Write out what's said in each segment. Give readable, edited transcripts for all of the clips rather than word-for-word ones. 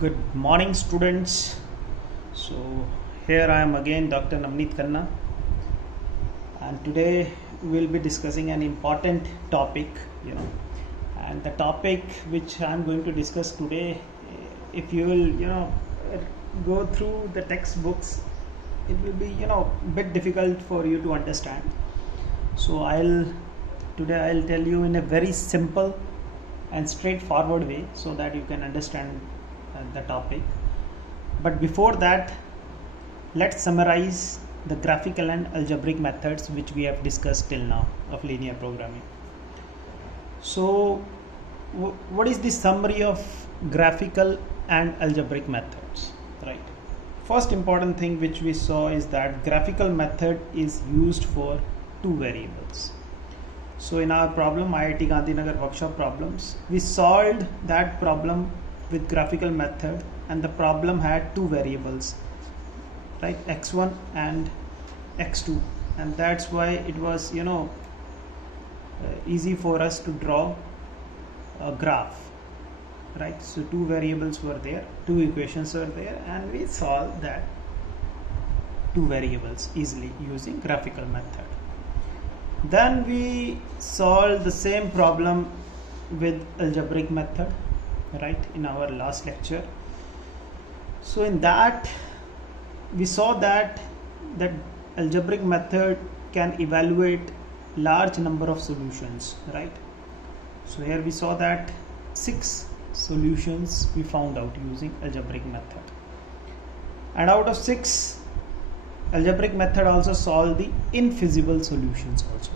Good morning, students. So, here I am again, Dr. Navneet Khanna, and today we will be discussing an important topic, and the topic which I am going to discuss today, if you will, go through the textbooks, it will be, bit difficult for you to understand. So, today I'll tell you in a very simple and straightforward way so that you can understand the topic. But before that, let's summarize the graphical and algebraic methods which we have discussed till now of linear programming. So what is the summary of graphical and algebraic methods, right? First important thing which we saw is that graphical method is used for two variables. So in our problem, IIT Gandhinagar workshop problems, we solved that problem with graphical method, and the problem had two variables, right, x1 and x2, and that's why it was easy for us to draw a graph, right? So two variables were there, two equations were there, and we solved that two variables easily using graphical method. Then we solved the same problem with algebraic method, right, in our last lecture. So in that we saw that algebraic method can evaluate large number of solutions, right? So here we saw that 6 solutions we found out using algebraic method, and out of 6, algebraic method also solved the infeasible solutions also.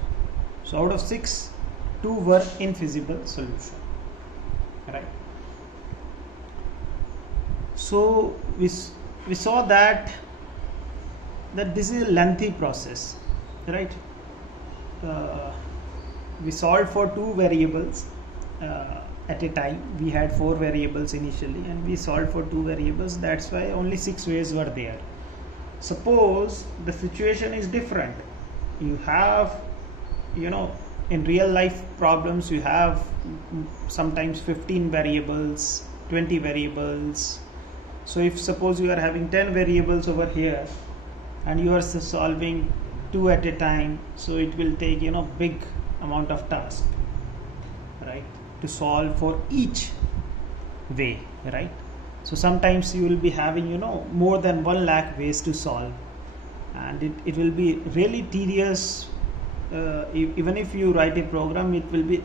So out of 6, 2 were infeasible solution, right? So we saw that this is a lengthy process, right? We solved for 2 variables at a time. We had 4 variables initially, and we solved for 2 variables. That's why only 6 ways were there. Suppose the situation is different. You have, in real life problems, you have sometimes 15 variables, 20 variables. So if suppose you are having 10 variables over here and you are solving 2 at a time, so it will take big amount of task, right, to solve for each way, right? So sometimes you will be having more than 1 lakh ways to solve, and it will be really tedious. Even if you write a program, it will be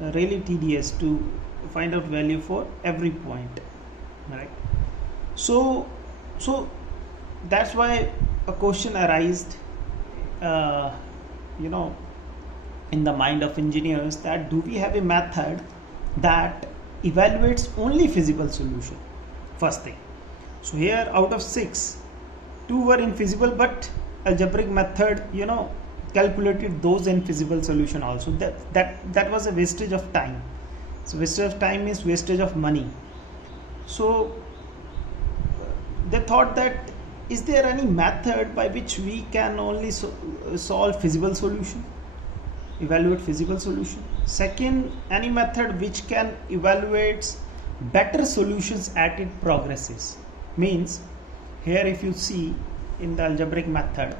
really tedious to find out value for every point, right? So that's why a question arised in the mind of engineers, that do we have a method that evaluates only feasible solution? First thing. So here out of 6, 2 were infeasible, but algebraic method calculated those infeasible solution also. That was a wastage of time. So wastage of time is wastage of money. So they thought that, is there any method by which we can only solve feasible solution, evaluate feasible solution? Second, any method which can evaluate better solutions as it progresses. Means here if you see in the algebraic method,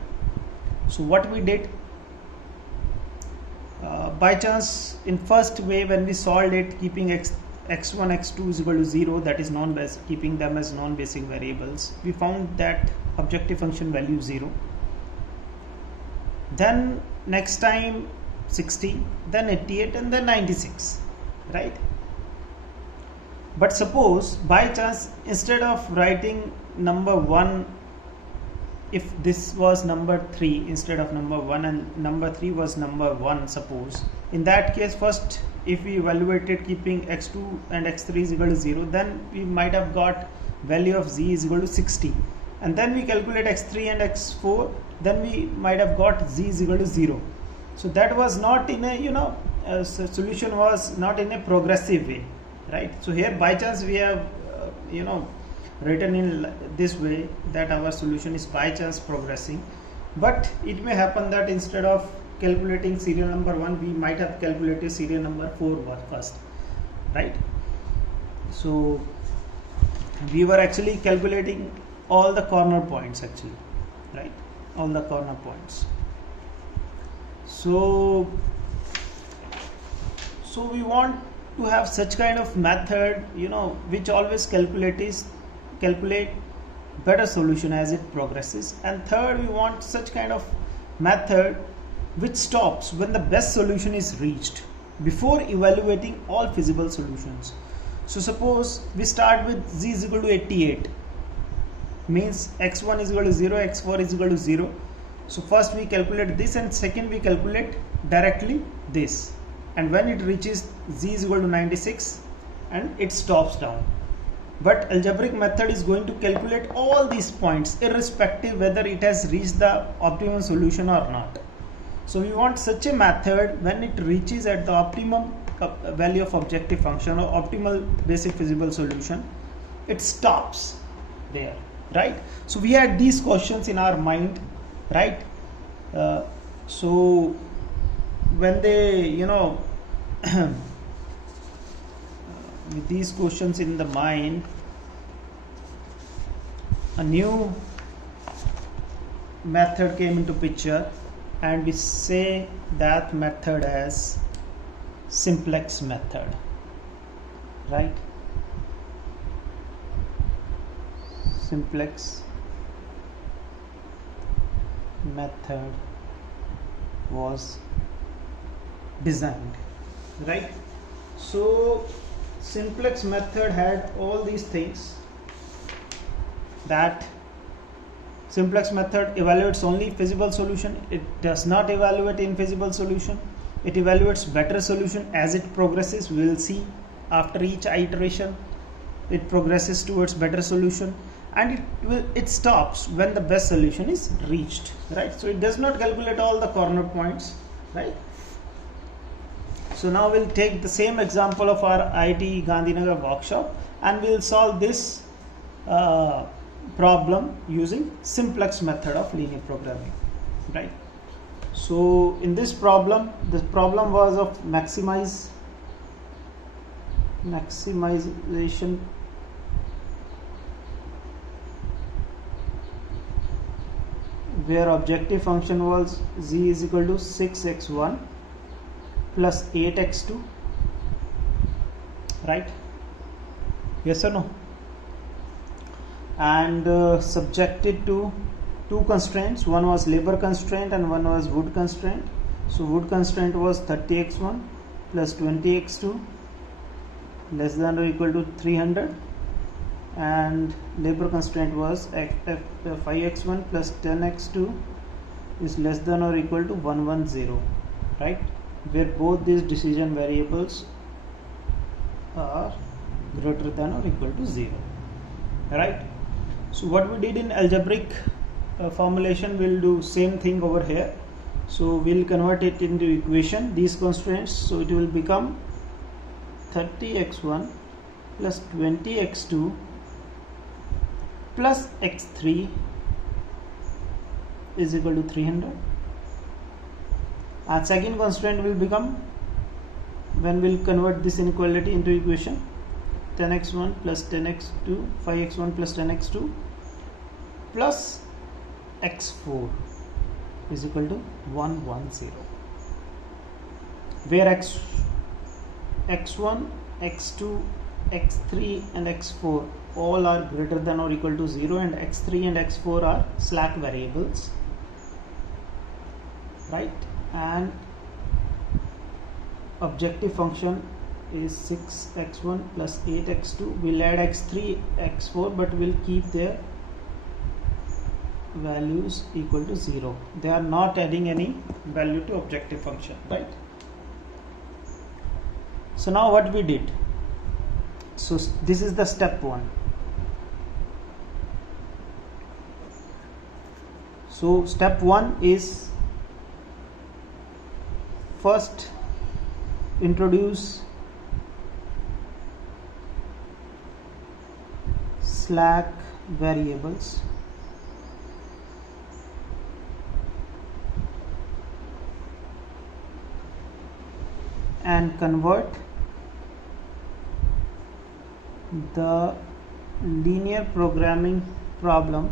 so what we did, by chance in first way when we solved it, keeping x1 x2 is equal to 0, that is non-basic, keeping them as non-basic variables, we found that objective function value 0. Then next time 60, then 88, and then 96, right? But suppose by chance instead of writing number 1, if this was number 3 instead of number 1 and number 3 was number 1, suppose, in that case first if we evaluated keeping x2 and x3 is equal to 0, then we might have got value of z is equal to 60, and then we calculate x3 and x4, then we might have got z is equal to 0. So that was not in a solution was not in a progressive way, right? So here by chance we have written in this way that our solution is by chance progressing, but it may happen that instead of calculating serial number 1, we might have calculated serial number 4 first, right? So we were actually calculating all the corner points actually, right? All the corner points. So we want to have such kind of method, which always calculate better solution as it progresses. And third, we want such kind of method which stops when the best solution is reached before evaluating all feasible solutions. So suppose we start with z is equal to 88, means x1 is equal to 0, x4 is equal to 0. So first we calculate this, and second we calculate directly this, and when it reaches z is equal to 96, and it stops down. But algebraic method is going to calculate all these points irrespective whether it has reached the optimum solution or not. So we want such a method when it reaches at the optimum value of objective function or optimal basic feasible solution, it stops there, right? So we had these questions in our mind, right? So when they with these questions in the mind, a new method came into picture, and we say that method as simplex method, right? Simplex method was designed, right? So simplex method had all these things, that simplex method evaluates only feasible solution, it does not evaluate infeasible solution, it evaluates better solution as it progresses. We will see after each iteration it progresses towards better solution, and it stops when the best solution is reached, right? So it does not calculate all the corner points, right? So now we'll take the same example of our IIT Gandhinagar workshop, and we'll solve this problem using simplex method of linear programming, right? So in this problem, the problem was of maximization where objective function was z is equal to 6x1 plus 8x2, right? Yes or no? And subjected to two constraints, one was labor constraint and one was wood constraint. So wood constraint was 30x1 plus 20x2 less than or equal to 300, and labor constraint was 5x1 plus 10x2 is less than or equal to 110, right? Where both these decision variables are greater than or equal to 0, right? So what we did in algebraic formulation, we'll do same thing over here. So we'll convert it into equation, these constraints. So it will become 30x1 plus 20x2 plus x3 is equal to 300. And second constraint will become, when we'll convert this inequality into equation, 10x1 plus 10x2, 5x1 plus 10x2 plus x4 is equal to 110, where x1, x2, x3 and x4 all are greater than or equal to 0, and x3 and x4 are slack variables, right? And objective function is 6x1 plus 8x2. We'll add x3, x4, but we'll keep their values equal to 0. They are not adding any value to objective function, right? So now what we did, so this is the step 1. So step 1 is first introduce slack variables, and convert the linear programming problem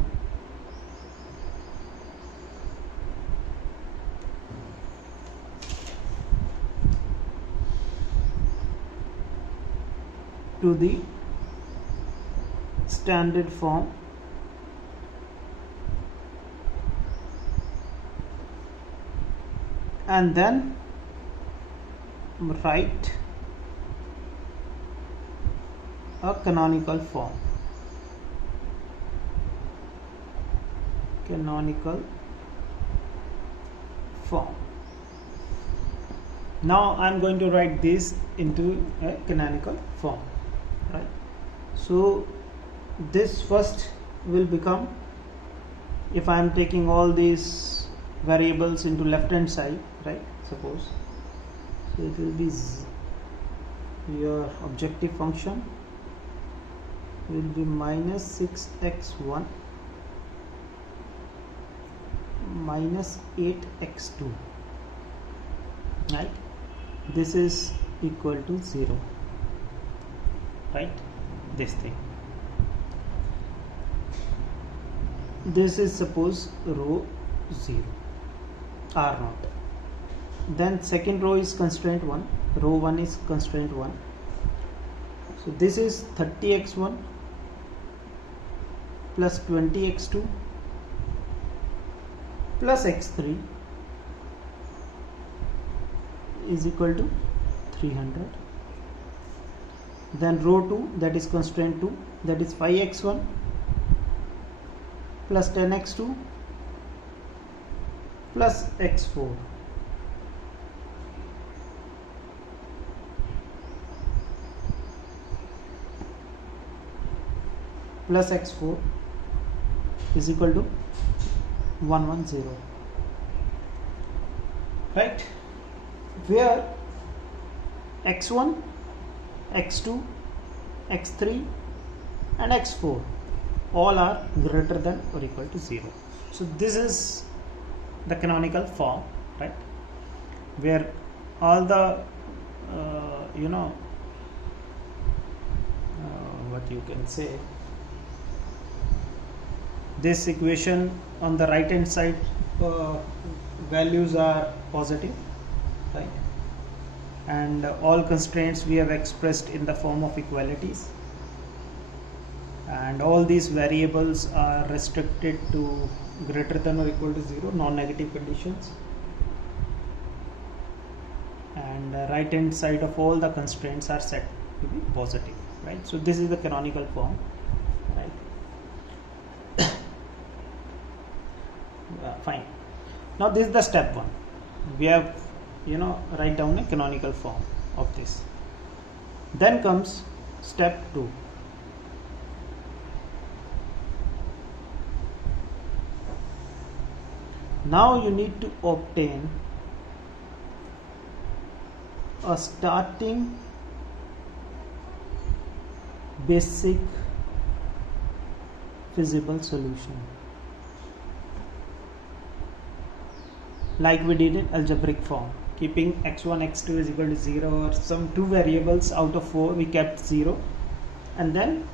to the standard form and then write a canonical form. Now I'm going to write this into a canonical form, right? So this first will become, if I am taking all these variables into left hand side, right, suppose, so it will be your objective function will be minus 6x1 minus 8x2, right? This is equal to 0, right? This thing, this is suppose row 0 r0. Then second row is constraint 1, row 1 is constraint 1. So this is 30x1 plus 20x2 plus x3 is equal to 300. Then row 2, that is constraint 2, that is 5x1 plus 10x2 plus x4 plus x4 is equal to 110, right? Where x1, x2, x3 and x4 all are greater than or equal to 0. So this is the canonical form, right, where all the what you can say, this equation on the right hand side values are positive, right, and all constraints we have expressed in the form of equalities, and all these variables are restricted to greater than or equal to 0, non-negative conditions, and right hand side of all the constraints are set to be positive, right? So this is the canonical form, right? Fine. Now this is the step 1. We have write down a canonical form of this. Then comes step 2. Now you need to obtain a starting basic feasible solution, like we did in algebraic form, keeping x1 x2 is equal to 0, or some 2 variables out of 4 we kept 0, and then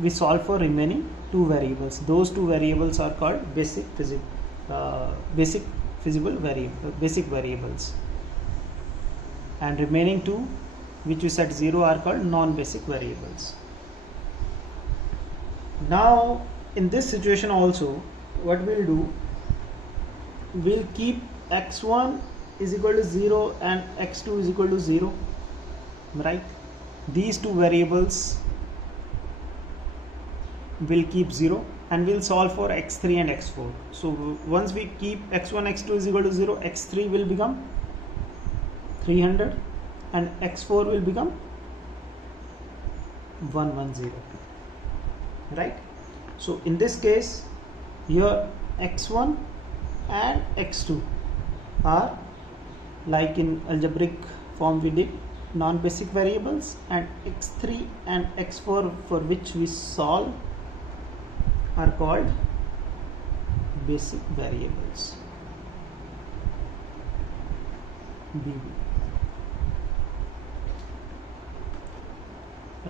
we solve for remaining 2 variables. Those 2 variables are called basic variables, and remaining 2 which we set 0 are called non-basic variables. Now in this situation also, what we'll do, we'll keep x1 is equal to 0 and x2 is equal to 0, right? These 2 variables will keep 0, and we'll solve for x3 and x4. So once we keep x1 x2 is equal to 0, x3 will become 300 and x4 will become 110, right? So in this case, here x1 and x2 are, like in algebraic form we did, non-basic variables, and x3 and x4 for which we solve are called basic variables, BV,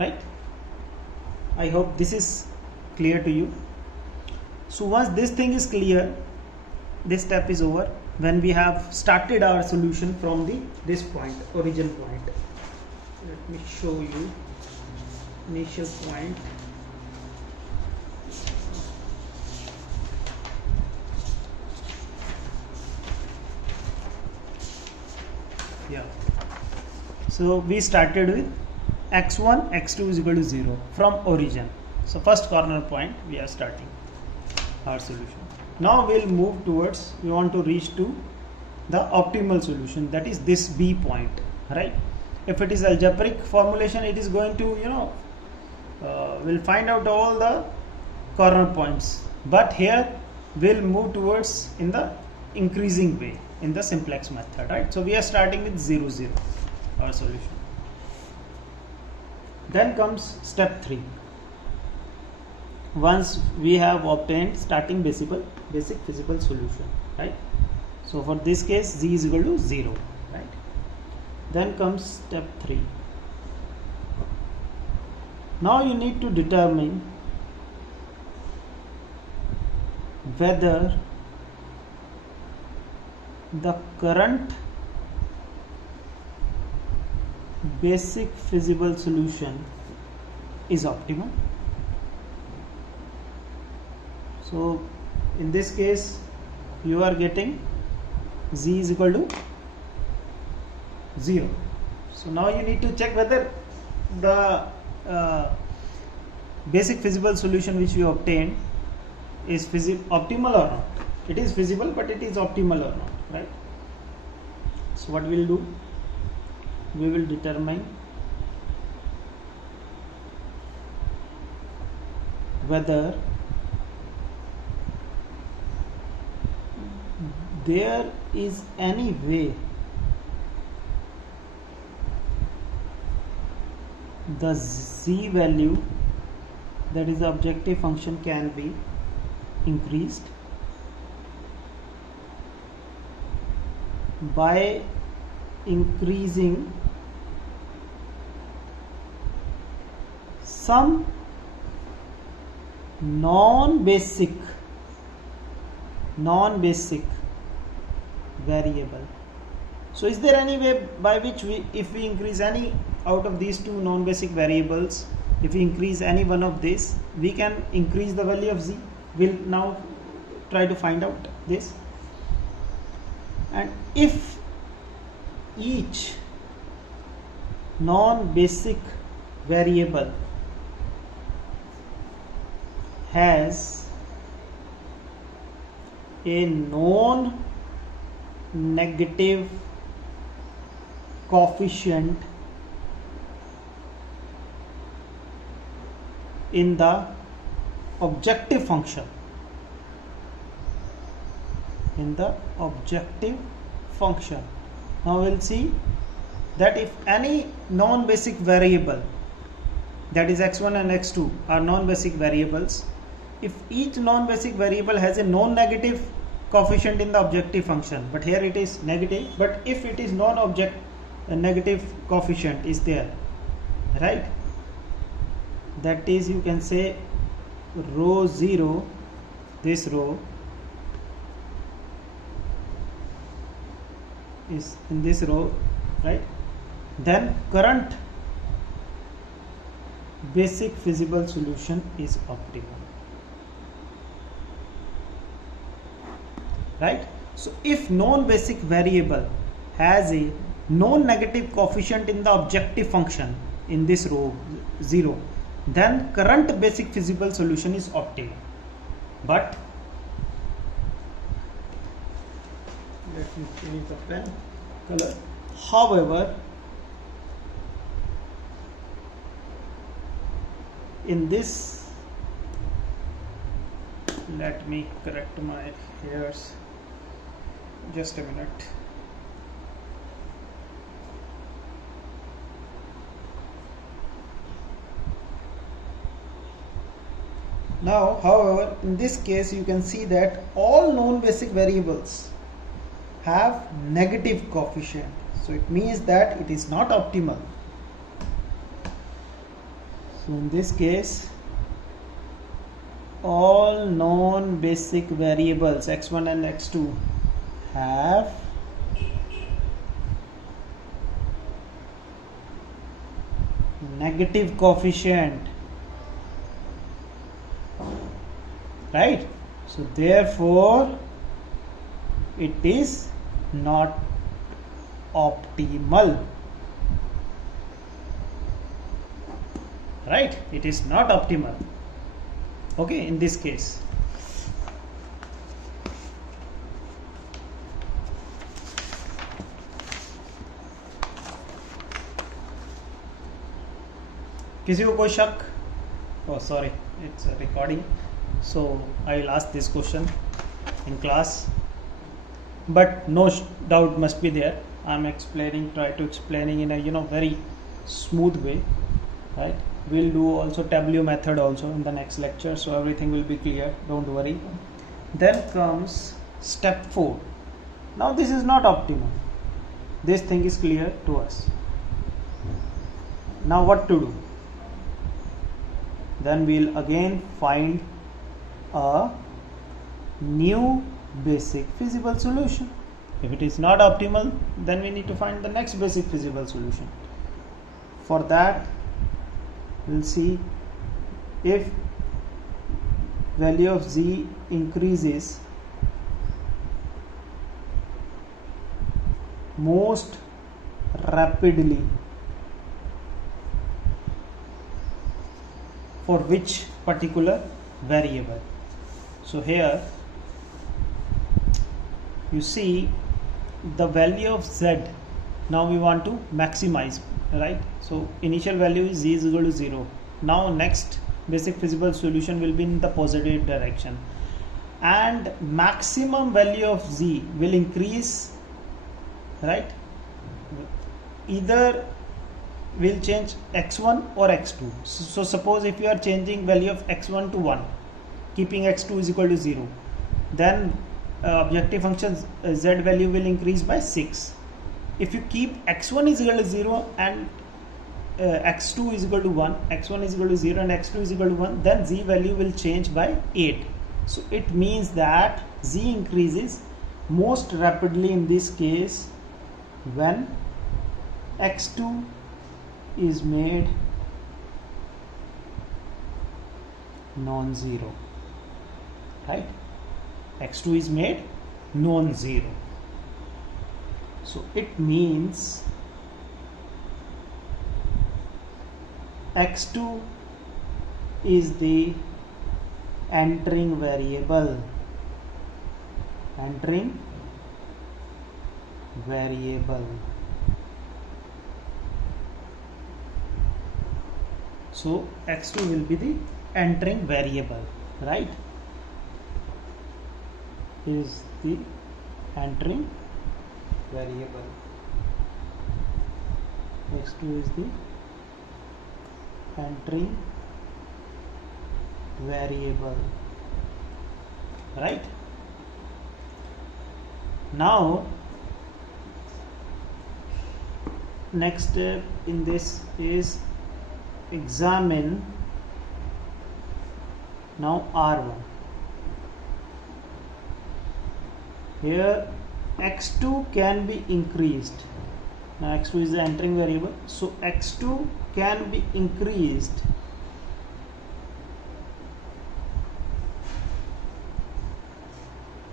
right? I hope this is clear to you. So once this thing is clear, this step is over. When we have started our solution from this point, origin point. Let me show you initial point. Yeah. So we started with x1, x2 is equal to 0 from origin. So first corner point we are starting our solution. Now we'll move towards, we want to reach to the optimal solution, that is this B point, right? If it is algebraic formulation, it is going to, we'll find out all the corner points. But here we'll move towards in the increasing way, in the simplex method, right? So we are starting with 0, 0, our solution. Then comes step 3. Once we have obtained starting basic feasible solution, right? So for this case, z is equal to 0, right? Then comes step 3. Now you need to determine whether the current basic feasible solution is optimal. So in this case you are getting z is equal to 0. So now you need to check whether the basic feasible solution which you obtained is optimal or not. It is feasible, but it is optimal or not, right? So what we will do, we will determine whether there is any way the z value, that is the objective function, can be increased by increasing some non-basic variable. So is there any way by which if we increase any out of these two non-basic variables, if we increase any one of this, we can increase the value of z? We'll now try to find out this. And if each non-basic variable has a non-negative coefficient in the objective function, now we'll see that if any non-basic variable, that is x1 and x2 are non-basic variables, if each non-basic variable has a non-negative coefficient in the objective function, but here it is negative, but if it is non-object, a negative coefficient is there, right? That is, you can say row 0, this row is in this row, right? Then current basic feasible solution is optimal, right? So if non-basic variable has a non-negative coefficient in the objective function in this row 0, then current basic feasible solution is optimal. But let me change the pen color. However, in this, let me correct my hairs, just a minute. Now, however, in this case you can see that all known basic variables have negative coefficient, so it means that it is not optimal. So in this case all known basic variables x1 and x2 have negative coefficient, right? So therefore it is not optimal, right? It is not optimal, okay, in this case. किसी को कोई शक? Oh sorry, it's a recording, so I will ask this question in class, but no doubt must be there. I'm try to explaining in a very smooth way, right? We'll do also Tableau method also in the next lecture, so everything will be clear, don't worry. Then comes step 4. Now this is not optimal, this thing is clear to us. Now what to do? Then we'll again find a new basic feasible solution. If it is not optimal, then we need to find the next basic feasible solution. For that, we'll see if value of z increases most rapidly, for which particular variable. So here you see the value of z, now we want to maximize, right? So initial value is z is equal to 0. Now next basic feasible solution will be in the positive direction, and maximum value of z will increase, right? Either will change x1 or x2. So suppose if you are changing value of x1 to 1, keeping x2 is equal to 0, then objective function z value will increase by 6. If you keep x1 is equal to 0 and x2 is equal to 1, x1 is equal to 0 and x2 is equal to 1, then z value will change by 8. So it means that z increases most rapidly in this case when x2 is made non-zero, right? x2 is made non-zero. So it means x2 is the entering variable, so x2 will be the entering variable, right? Is the entering variable. x2 is the entering variable, right? Now next step in this is examine now R1. Here x2 can be increased. Now x2 is the entering variable, so x2 can be increased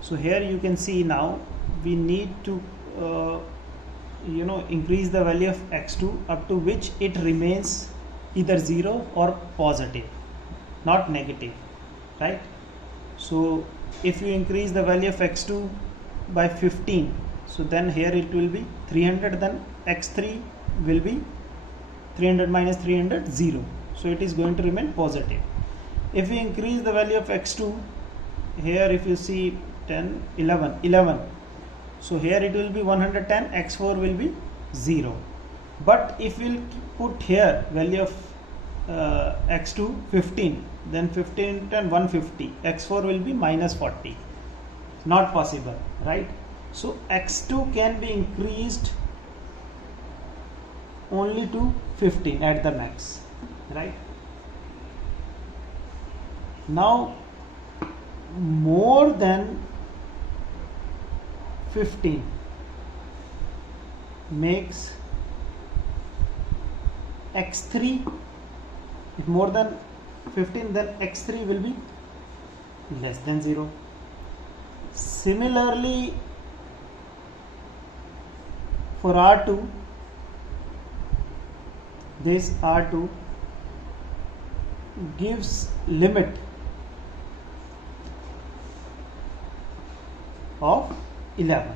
so here you can see now we need to increase the value of x2 up to which it remains either 0 or positive, not negative, right? So if you increase the value of x2 by 15, so then here it will be 300, then x3 will be 300 minus 300, 0. So it is going to remain positive. If we increase the value of x2, here if you see 10, 11, so here it will be 110, x4 will be 0. But if we'll put here value of x2 15, then 15 and 150, x4 will be minus 40. Not possible, right? So x2 can be increased only to 15 at the max, right? Now more than 15 makes x3, if more than 15 then x3 will be less than 0. Similarly for R2, this R2 gives limit of 11,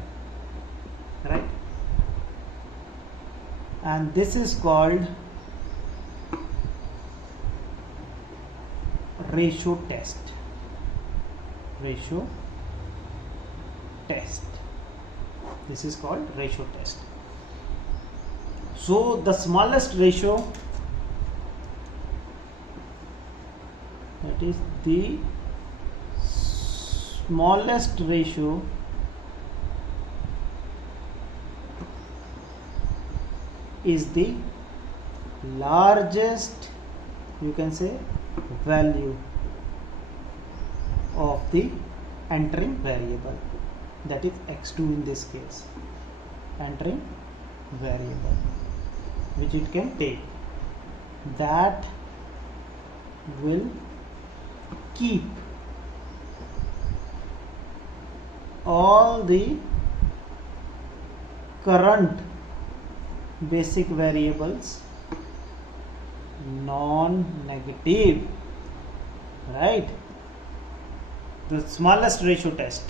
right? And this is called ratio test. Ratio test. This is called ratio test. So the smallest ratio, that is the smallest ratio is the largest, you can say, value of the entering variable, that is x2 in this case, entering variable which it can take, that will keep all the current basic variables non-negative, right? The smallest ratio test.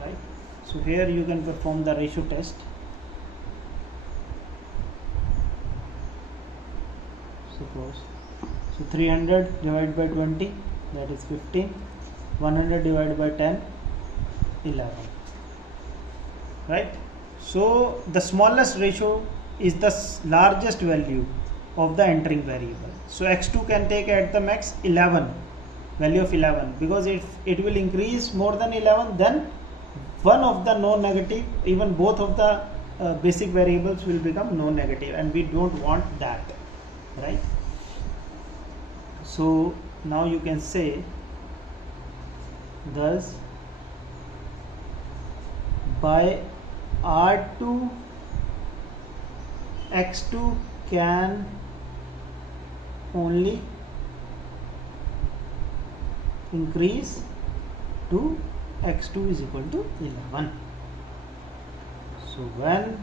Right? So here you can perform the ratio test. Suppose, so 300 divided by 20, that is 15. 100 divided by 10, 11. Right? So the smallest ratio is the largest value of the entering variable. So x2 can take at the max 11, value of 11, because if it will increase more than 11, then one of the non-negative, even both of the basic variables will become non-negative, and we don't want that, right? So now you can say, thus by R2, x2 can only increase to x2 is equal to 11. So when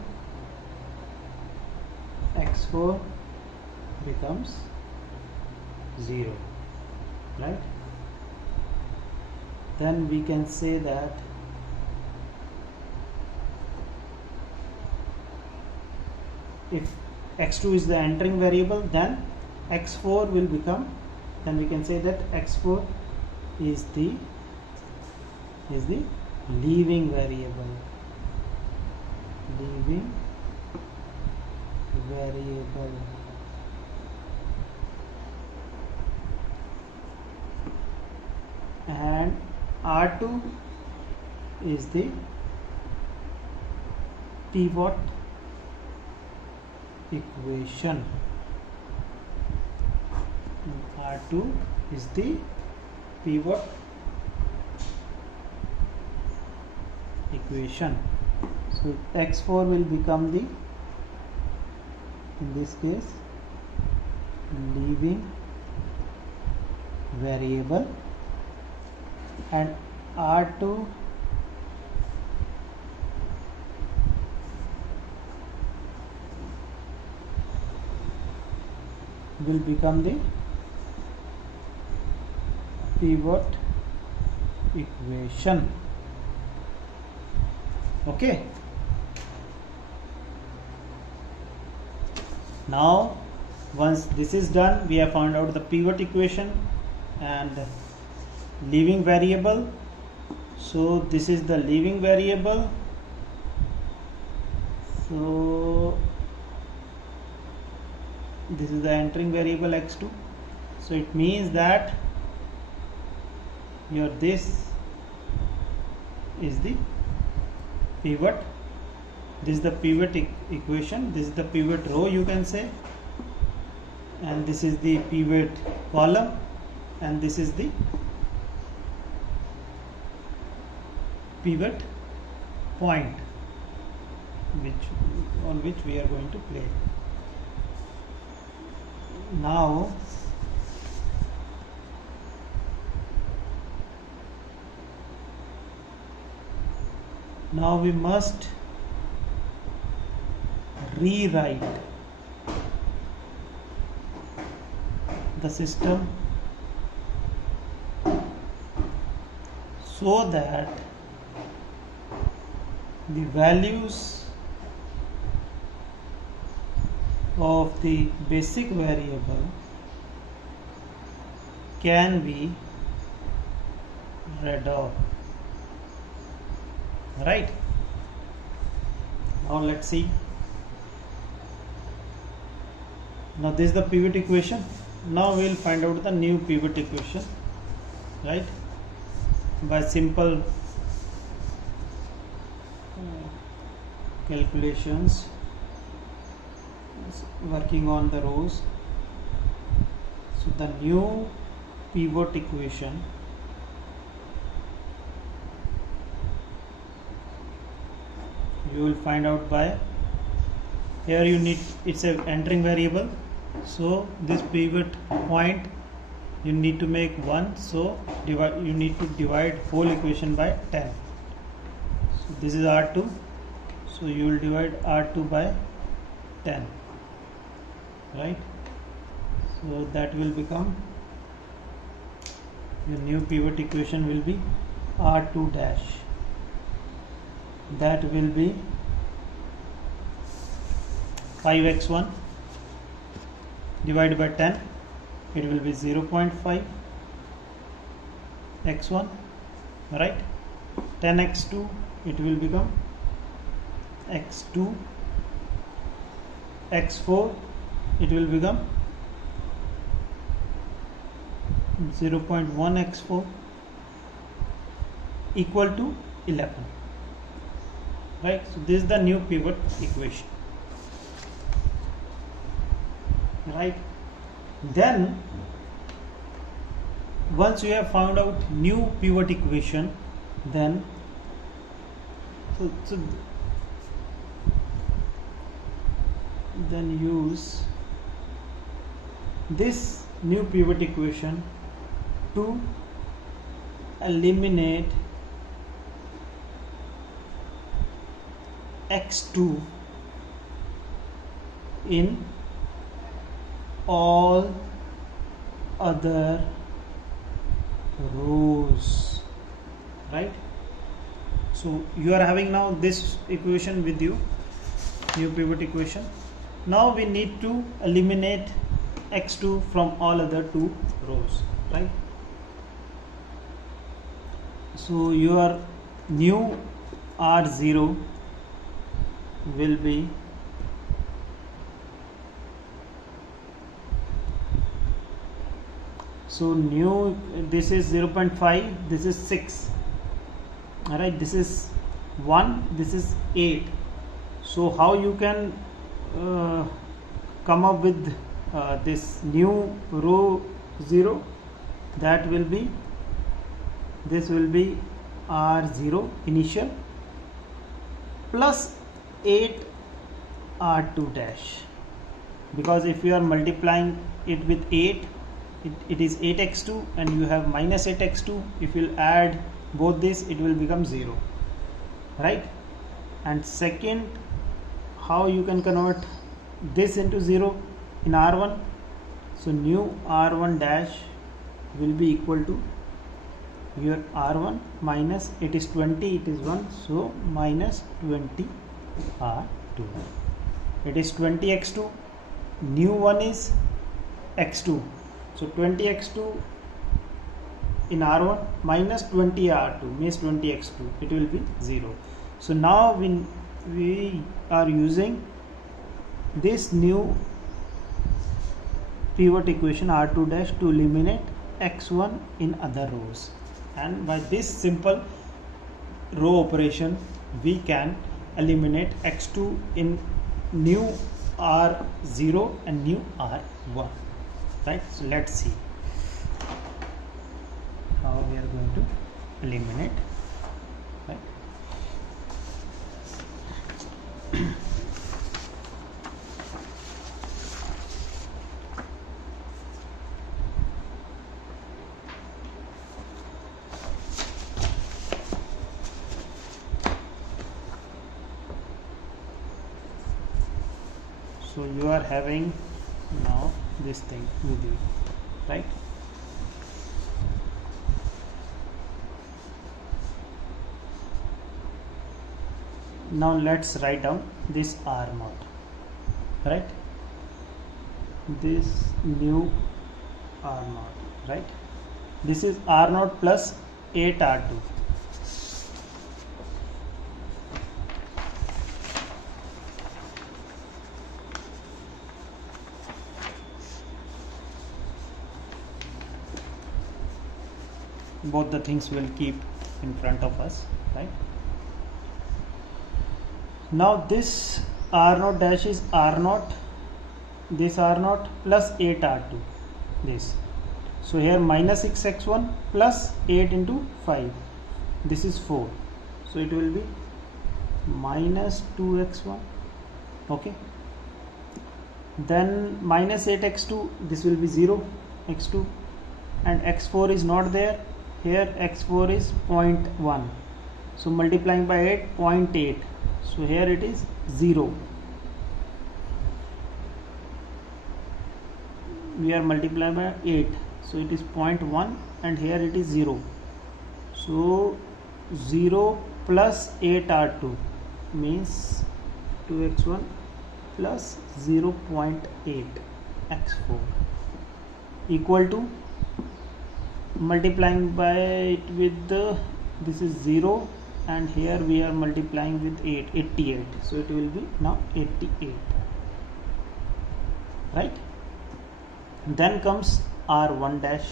x4 becomes 0, right, then we can say that if x2 is the entering variable, then x4 will become, then we can say that x4 is the leaving variable. Leaving variable. And R2 is the pivot equation. R2 is the pivot equation. So x4 will become the, in this case, leaving variable, and R2 will become the pivot equation. Okay. Now once this is done, we have found out the pivot equation and leaving variable. So this is the leaving variable. So this is the entering variable x2. So it means that your this is the pivot, this is the pivot equation, this is the pivot row, you can say, and this is the pivot column, and this is the pivot point on which we are going to play. Now we must rewrite the system so that the values of the basic variable can be read off. Right, now let's see. Now this is the pivot equation. Now we will find out the new pivot equation, right, by simple calculations, working on the rows. So the new pivot equation you will find out by, here you need, it's a entering variable, so this pivot point you need to make 1, so you need to divide whole equation by 10. So this is R2, so you will divide R2 by 10, right? So that will become, your new pivot equation will be R2 dash, that will be 5x1 divided by 10, it will be 0.5 x1, right? 10x2, it will become x2, x4, it will become 0.1 x4 equal to 11, right? So this is the new pivot equation, right? Then once you have found out new pivot equation, then then use this new pivot equation to eliminate x2 in all other rows, right? So you are having now this equation with you, new pivot equation. Now we need to eliminate x2 from all other 2 rows, right? So your new R0 will be new, this is 0.5, this is 6, alright, this is 1, this is 8. So how you can come up with this new row 0, that will be, this will be R0 initial plus 8 R2 dash, because if you are multiplying it with 8, it is 8x2 and you have minus 8x2. If you add both this, it will become 0, right? And second, how you can convert this into 0 in R1? So new R1 dash will be equal to your R1 minus, it is 20, it is 1, so minus 20 R2. It is 20x2, new one is x2. So 20x2 in R1 minus 20 R2 means 20x2, it will be 0. So now we are using this new pivot equation R2 dash to eliminate x1 in other rows, and by this simple row operation we can eliminate x2 in new R0 and new R1. right? So let's see how we are going to eliminate, right? So you are having now this thing with you, right? Now let's write down this R naught, right? This new R naught, right? This is R naught plus 8R2. Both the things will keep in front of us, right? Now this R naught dash is R naught, this R naught plus 8R2, this. So here minus 6x1 plus 8 into 5, this is 4. So it will be minus 2x1, okay. Then minus 8x2, this will be 0, x2, and x4 is not there. Here x4 is 0.1, so multiplying by 8, 0.8, so here it is 0. We are multiplying by 8, so it is 0.1, and here it is 0. So 0 plus 8R2 means 2x1 plus 0.8 x4 equal to, multiplying by it with the, this is 0, and here we are multiplying with 8, 88, so it will be now 88, right? Then comes R1 dash.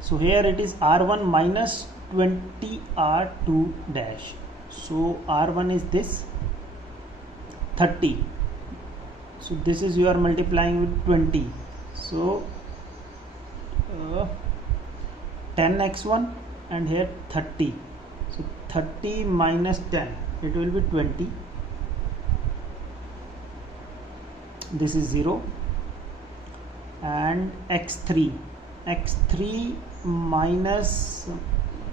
So here it is R1 minus 20R2 dash. So R1 is this 30, so this is you are multiplying with 20, so 10x1 and here 30, so 30 minus 10, it will be 20, this is 0, and x3 minus,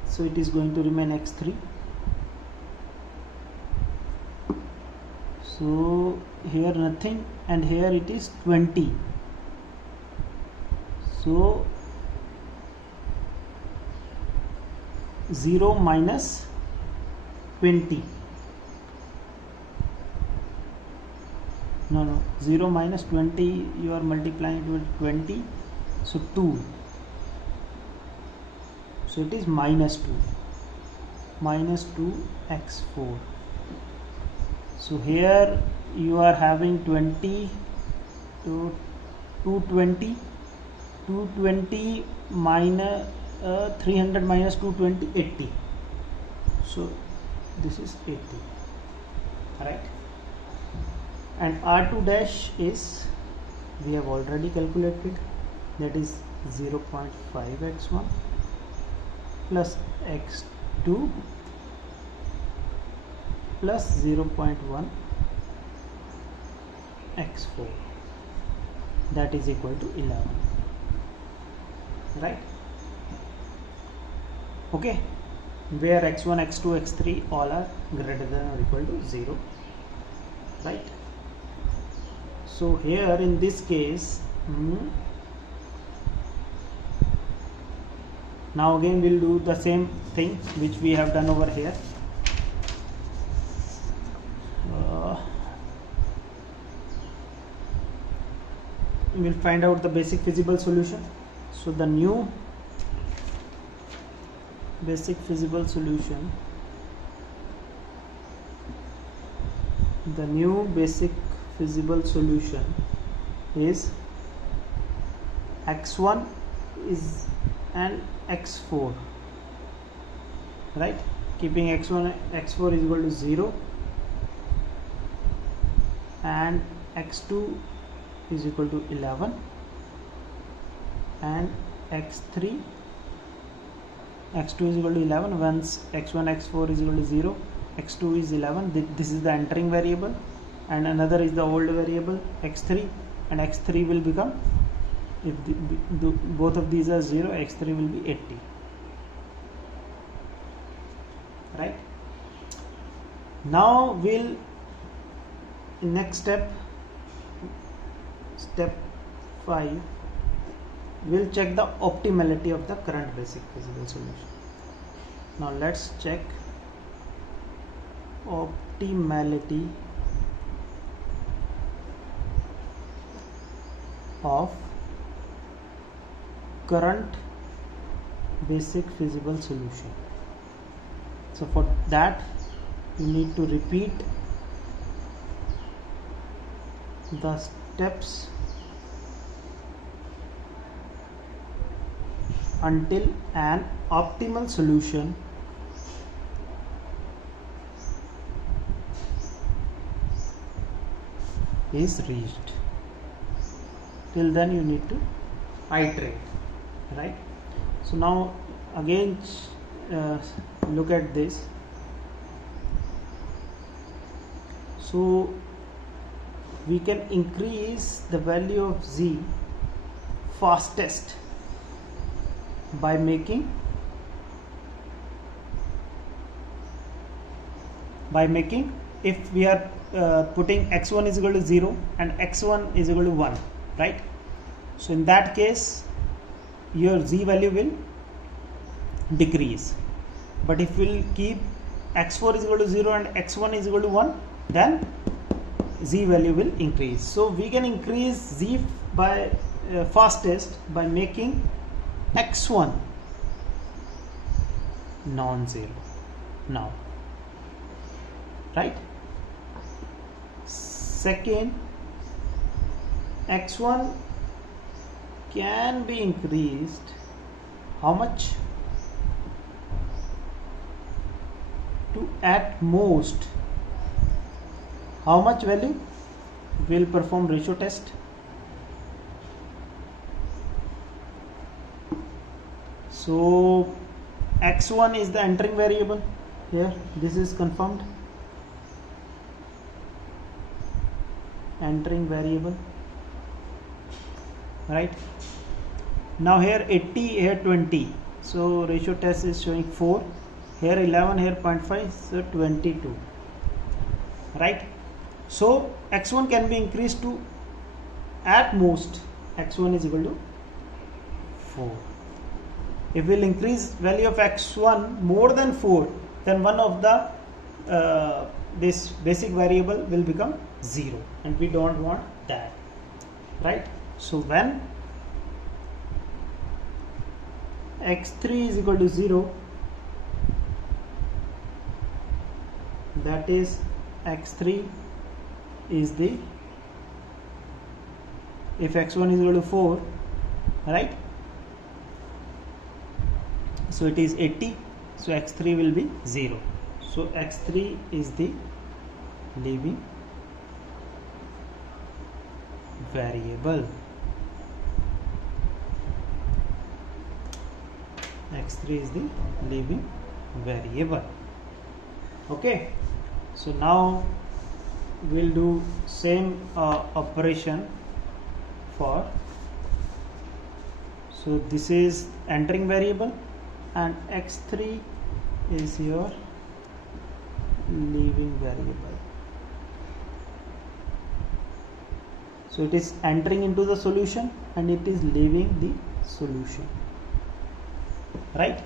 so it is going to remain x3, so here nothing, and here it is 20, so 0 minus 20, no 0 minus 20, you are multiplying it with 20, so 2, so it is minus 2 x4. So here you are having 20 to 220 minus 300 minus 220, 80, so this is 80, right? And R2 dash is, we have already calculated, that is 0.5x1 plus x2 plus 0.1 x4, that is equal to 11, right? Okay, where x1, x2, x3 all are greater than or equal to 0, right? So here in this case, now again we'll do the same thing which we have done over here. We'll find out the basic feasible solution. So the new basic feasible solution, is x1 is and x4, right? Keeping x1 x4 is equal to 0 and x2 is equal to 11 and x3 x2 is equal to 11. Once x1 x4 is equal to 0, x2 is 11. This is the entering variable, and another is the old variable x3, and x3 will become, if both of these are 0, x3 will be 80, right? Now we'll, next step 5, we'll check the optimality of the current basic physical solution. Now let's check optimality of current basic feasible solution. So for that you need to repeat the steps until an optimal solution is reached. Till then you need to iterate, right? So now again look at this. So we can increase the value of z fastest by making if we are putting x1 is equal to 0 and x1 is equal to 1, right? So in that case your z value will decrease, but if we'll keep x4 is equal to 0 and x1 is equal to 1, then z value will increase. So we can increase z by fastest by making x1 non-zero now, right? Second, x1 can be increased how much? To at most how much value? We'll perform ratio test. So x1 is the entering variable here, this is confirmed, entering variable, right? Now here 80, here 20, so ratio test is showing 4, here 11, here 0.5, so 22, right? So x1 can be increased to at most x1 is equal to 4. If we'll increase value of x1 more than 4, then one of the this basic variable will become 0, and we don't want that, right? So when x3 is equal to 0, that is x3 is the, if x1 is equal to 4, right? So it is 80, so x3 will be 0. So x3 is the leaving variable. x3 is the leaving variable. Okay, so now we'll do same operation for, so this is entering variable and x3 is your leaving variable. So it is entering into the solution and it is leaving the solution, right?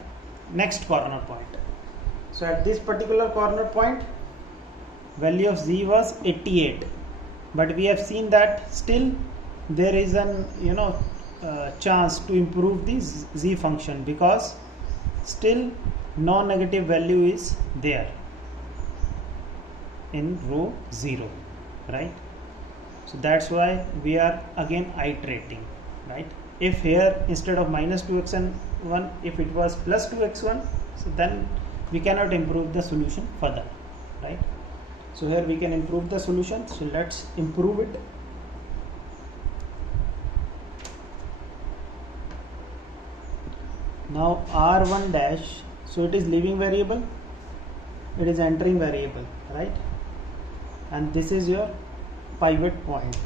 Next corner point. So at this particular corner point value of z was 88, but we have seen that still there is an chance to improve the z function, because still non-negative value is there in row 0, right? So that's why we are again iterating, right? If here instead of minus 2x1 if it was plus 2x1, so then we cannot improve the solution further, right? So here we can improve the solution, so let's improve it. Now r1 dash, so it is leaving variable, it is entering variable, right? And this is your pivot point.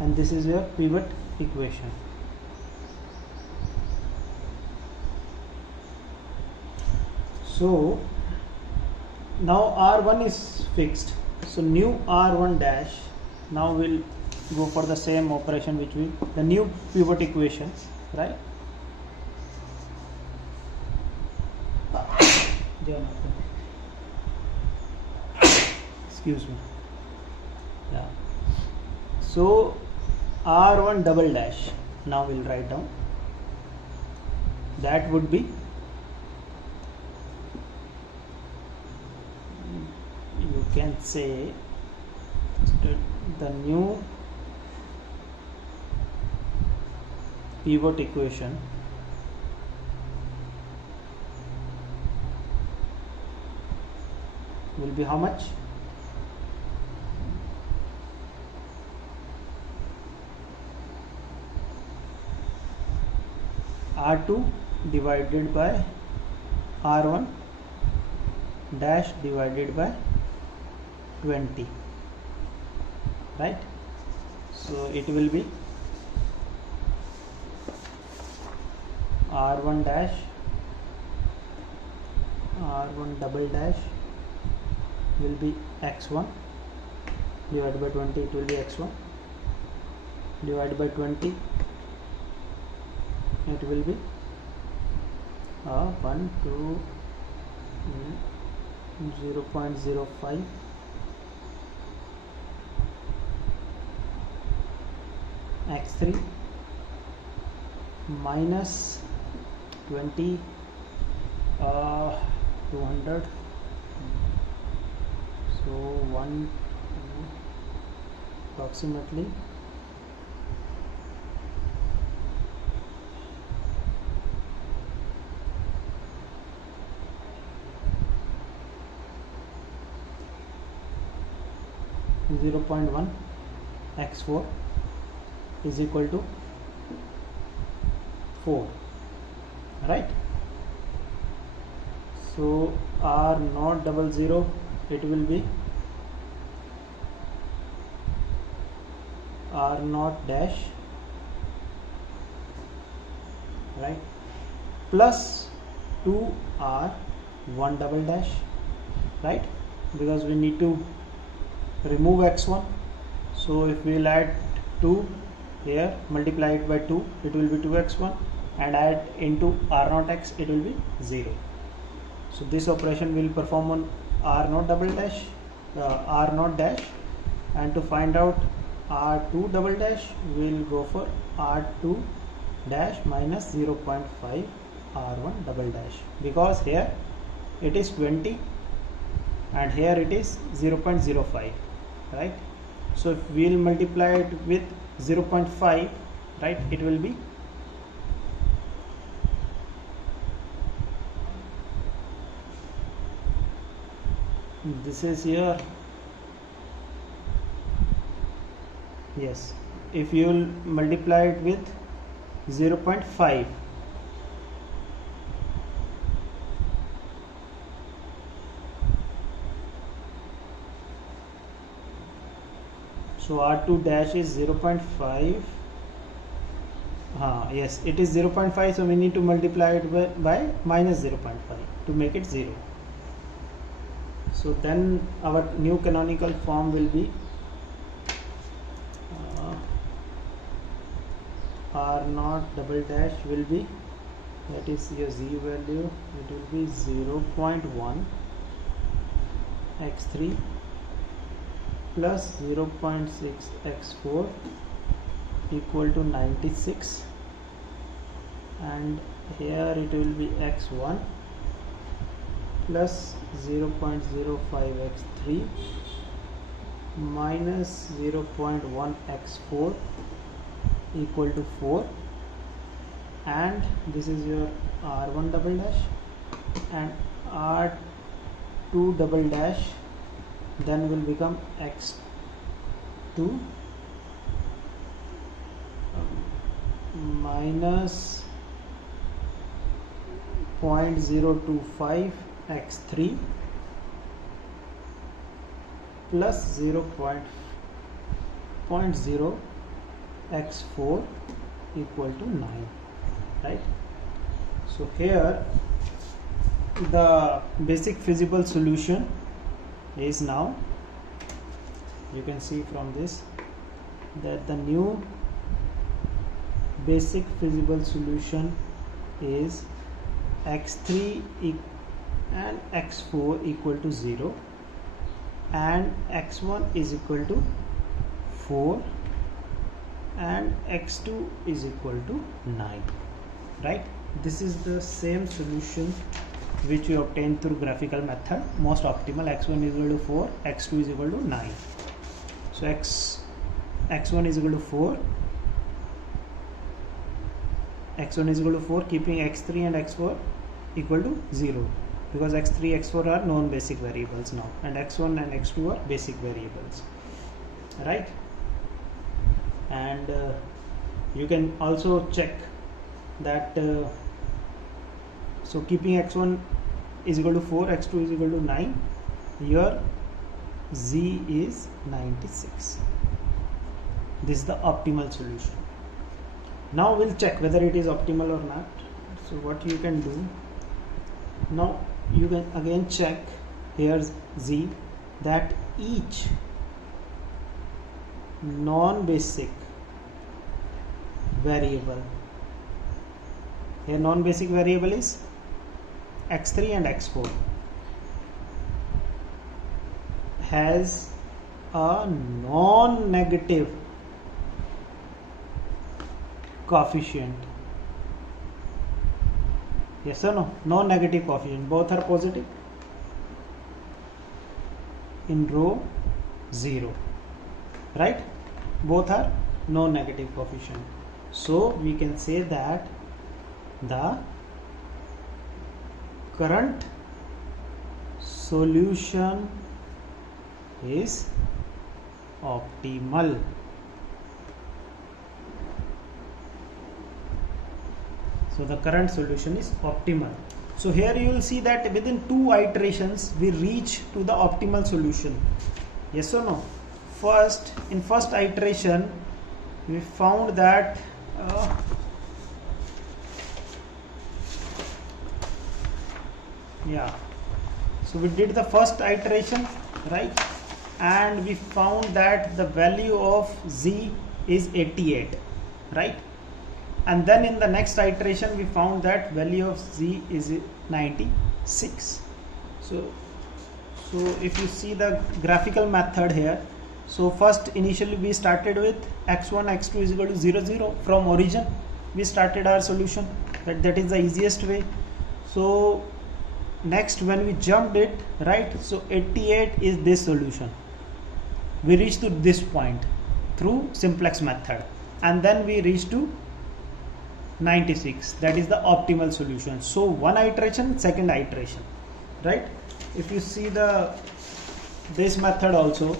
And this is your pivot equation. So now r1 is fixed, so new r1 dash, now we'll go for the same operation which we, the new pivot equation, right? Excuse me. Yeah. So r1 double dash, now we'll write down, that would be, you can say the new pivot equation will be how much? R2 divided by R1 dash divided by 20, right? So it will be R1 dash, R1 double dash will be x1 divided by 20, it will be x1 divided by 20, it will be 1, 2, 0.05 x3 minus 20, 200, so 1 approximately 0.1 x4 is equal to 4, right? So r not 00, it will be r naught dash, right, plus 2r1 double dash, right, because we need to remove x1, so if we will add 2 here, multiply it by 2, it will be 2x1, and add into r naught x, it will be 0. So this operation will perform on r naught double dash, r naught dash, and to find out r2 double dash, we will go for r2 dash minus 0.5 r1 double dash, because here it is 20 and here it is 0.05, right? So if we will multiply it with 0.5, right, it will be this is here, yes, if you will multiply it with 0.5, so r2 dash is 0.5, yes, it is 0.5, so we need to multiply it by minus 0.5 to make it 0. So then our new canonical form will be r naught double dash will be, that is your z value, it will be 0.1 x3 plus 0.6 x4 equal to 96, and here it will be x1 plus 0.05 x3 minus 0.1 x4 equal to 4, and this is your r1 double dash, and r2 double dash then will become x2 minus 0.025 x3 plus 0.0 x4 equal to 9, right? So here the basic feasible solution is, now you can see from this that the new basic feasible solution is x3 and x4 equal to 0 and x1 is equal to 4 and x2 is equal to 9, right? This is the same solution which we obtained through graphical method, most optimal. X1 is equal to 4, x2 is equal to 9. So x1 is equal to 4, x1 is equal to 4, keeping x3 and x4 equal to 0, because x3 x4 are known basic variables now, and x1 and x2 are basic variables, right? And you can also check that so keeping x1 is equal to 4, x2 is equal to 9, your z is 96. This is the optimal solution. Now we'll check whether it is optimal or not. So what you can do, now you can again check, here's z, that each non-basic variable, here non-basic variable is x3 and x4, has a non-negative coefficient. Yes or no? No negative coefficient. Both are positive. In row 0, right? Both are no negative coefficient. So we can say that the current solution is optimal. So the current solution is optimal. So here you will see that within 2 iterations we reach to the optimal solution. Yes or no? In first iteration we found that so we did the first iteration, right? And we found that the value of z is 88, right? And then in the next iteration we found that value of z is 96. So if you see the graphical method here, so first initially we started with x1 x2 is equal to 0 0 from origin. We started our solution, that is the easiest way. So next when we jumped it, right, so 88 is this solution. We reached to this point through simplex method, and then we reached to 96, that is the optimal solution. So one iteration, second iteration, right? If you see this method also,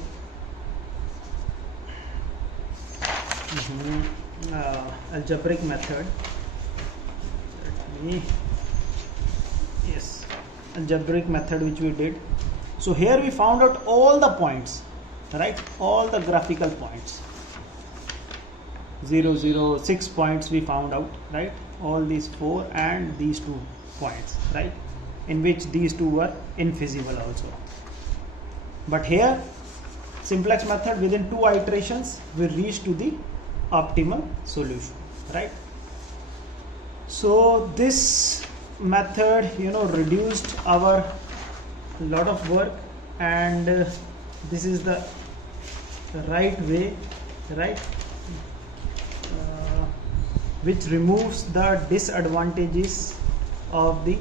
algebraic method, algebraic method which we did. So here we found out all the points, right? All the graphical points, 0 0 6 points we found out, right? All these 4 and these 2 points, right? In which these 2 were infeasible also. But here simplex method, within 2 iterations we reached to the optimal solution, right? So this method reduced our lot of work, and this is the right way, right, which removes the disadvantages of the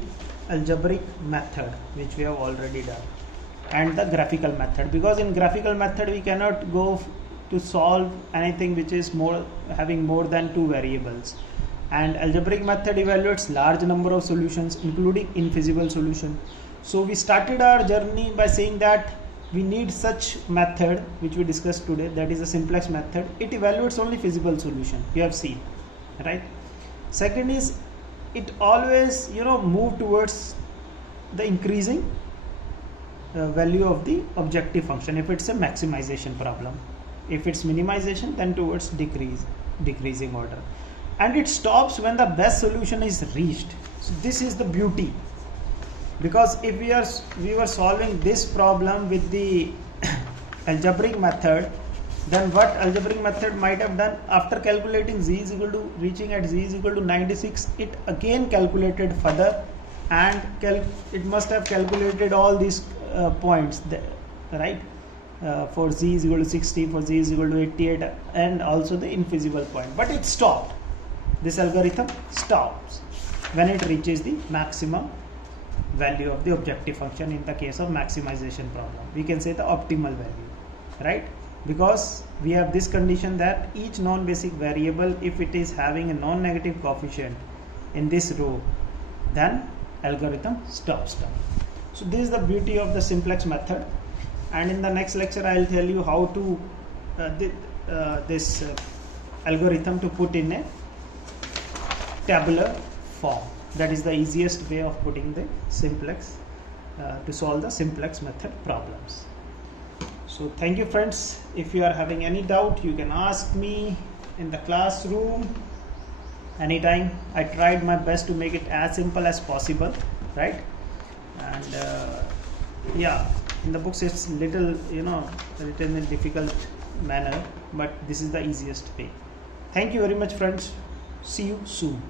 algebraic method which we have already done, and the graphical method, because in graphical method we cannot go to solve anything which is having more than 2 variables, and algebraic method evaluates large number of solutions including infeasible solution. So we started our journey by saying that we need such method which we discussed today, that is a simplex method. It evaluates only feasible solution, you have seen, right? Second is, it always move towards the increasing value of the objective function if it's a maximization problem. If it's minimization, then towards decreasing order, and it stops when the best solution is reached. So this is the beauty, because if we were solving this problem with the algebraic method, then what algebraic method might have done, after calculating z is equal to, reaching at z is equal to 96, it again calculated further, and it must have calculated all these points, right? For z is equal to 60, for z is equal to 88, and also the infeasible point. But it stopped. This algorithm stops when it reaches the maximum value of the objective function. In the case of maximization problem, we can say the optimal value, right? Because we have this condition that each non-basic variable, if it is having a non-negative coefficient in this row, then algorithm stops. So this is the beauty of the simplex method, and in the next lecture I will tell you how to this algorithm to put in a tabular form. That is the easiest way of putting the simplex to solve the simplex method problems. So thank you friends. If you are having any doubt, you can ask me in the classroom anytime. I tried my best to make it as simple as possible, right? And yeah, in the books it's little written in difficult manner, but this is the easiest way. Thank you very much friends. See you soon.